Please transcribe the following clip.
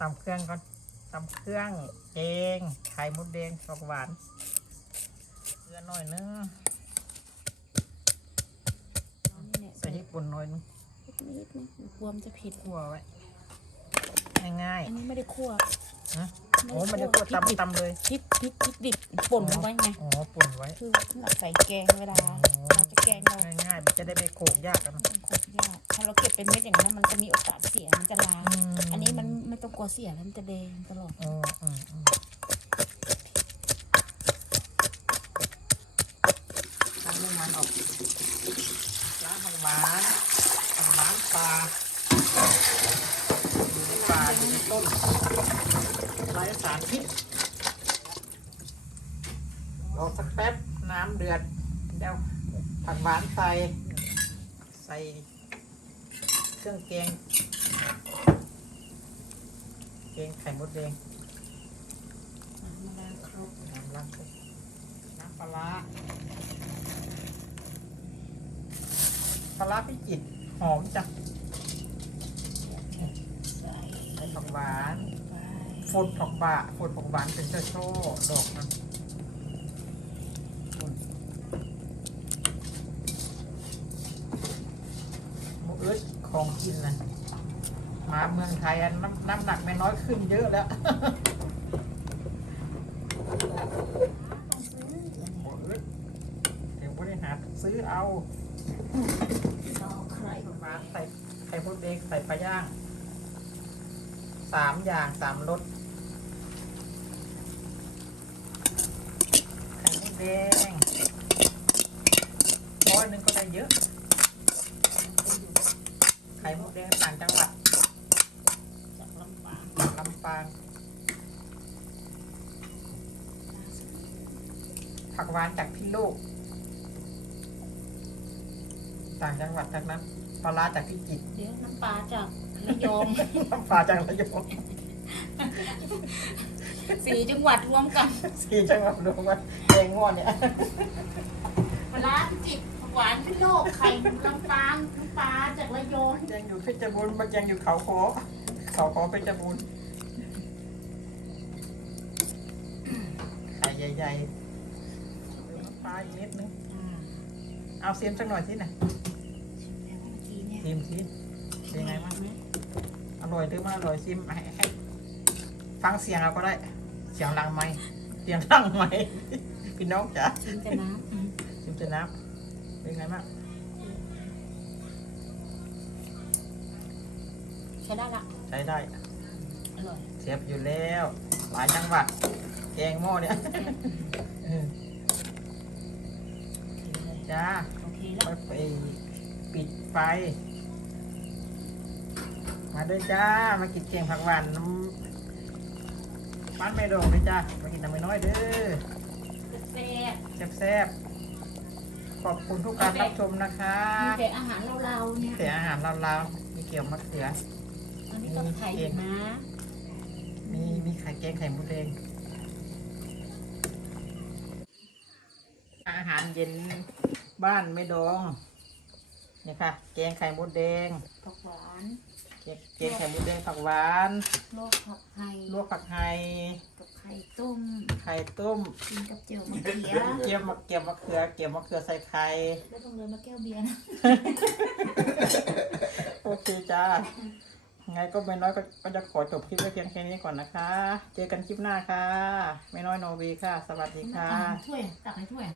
ตำเครื่องก่อนตำเครื่องแดงไข่มดแดงดอกหวานเกลือหน่อยนึงใส่ญี่ปุ่นหน่อยนึงนิดนึงกลัวมันจะเผ็ดคั่วไว้ ง่ายอันนี้ไม่ได้คั่วๆนะ โอ้ไม่ได้คั่วพริกดิบตำตำเลย พริกพริกพริกดิบป่นเอาไว้ไง อ๋อป่นไว้ คือสำหรับใส่แกงเวลาอ๋อเราจะแกงเราง่ายๆมันจะได้ไม่โขกยากกันไม่ต้องโขลกยากถ้าเราเก็บเป็นเม็ดอย่างนั้นมันจะมีโอกาสเสียมันจะลาอันนี้มันไม่ต้องกลัวเสียแล้วมันจะแดงตลอดอ๋ออืมอืมทำให้มันออกล้างผักหวานผักหวานปลาอยู่ในป่าอยู่ในต้นไร้ สารพิษรอสักแป๊บน้ำเดือดเดี๋ยวผักหวานใส่ใส่เครื่องแกงแกงไข่มดแดงมาล้างครบน้ำล้างครบน้ำปลาร้าปลาพิจิตรหอมจังใส่ผักหวาน ฝดผักบะฝดผักหวานเป็นเจ้าโซ่ดอกมันอืมหมูเอิร์ดของกินนะมาเมืองไทยอันน้ำน้ำหนักไม่น้อยขึ้นเยอะแล้วต้องซื้อเดี๋ยวหมูเอิร์ดเดี๋ยวบริหารซื้อเอาเอาใครผักหวานใส่ไข่มดแดงใส่ปลาย่าง สามอย่างสามรสไข่มดแดงร้อยหนึ่งก็ได้เยอะ ไข่มดแดงต่างจังหวัดจากลำปางลำปาง ผักหวานจากพิโลก ต่างจังหวัดจากนั้นปลาร้าจากพิจิตรเดี๋ยวน้ำปลาจากระยองน้ำปลาจากระยองสี่จังหวัดรวมกันสี่จังหวัดรวมกันแกงง่วนเนี่ยปลาร้าพิจิตรหวานพิโลกไข่ลำปางน้ำปลาจากระยองยังอยู่เพชรบูรณ์มันยังอยู่เขาคอเขาคอเพชรบูรณ์ไข่ใหญ่ๆน้ำปลาอีกนิดนึงเอาเสียมสักหน่อยสินะชิมสิเป็นยังไงบ้างอร่อยหรือไม่อร่อยชิมให้ให้ฟังเสียงเราก็ได้เสียงลังไม้เสียงลังไม้พี่น้องจ๋าชิมแต่น้ำอืมชิมจะน้ำเป็นไงบ้างใช้ได้ละใช้ได้อร่อยเชฟอยู่แล้ว หลายจังหวัดแกงหม้อเนี่ยเออจ้าโอเคไปแล้วไปปิดไฟ มาด้วยจ้า มากินแกงผักหวานน้ำบ้านไม่โดงด้วยจ้า มากินน้ำไม่น้อยเด้อแซ่บแซ่บๆขอบคุณทุกการรับชมนะคะมีแต่อาหารเราๆเนี่ยแต่อาหารลาวๆมีเกี่ยวมะเขือ อันนี้ก็ไข่อยู่นะมีมีไข่แกงไข่มดแดงอาหารเย็นบ้านไม่ดอง นี่ค่ะ แกงไข่มดแดง ผักหวานแกงแกงไข่มดแดงผักหวาน ลวกผักไห่ลวกผักไห่กับไข่ต้มไข่ต้ม กินกับเจียวมะเขือเกี่ยวมะเกี่ยวมะเขือ เกี่ยวมะเขือใส่ไข่ แล้วต้องเลยมาแก้วเบียร์นะโอเคจ้า ไงก็ไม่น้อยก็ก็จะขอจบคลิปไว้เพียงแค่นี้ก่อนนะคะ เจอกันคลิปหน้าค่ะ ไม่น้อยโนวีค่ะ สวัสดีค่ะถ้วยตักให้ถ้วย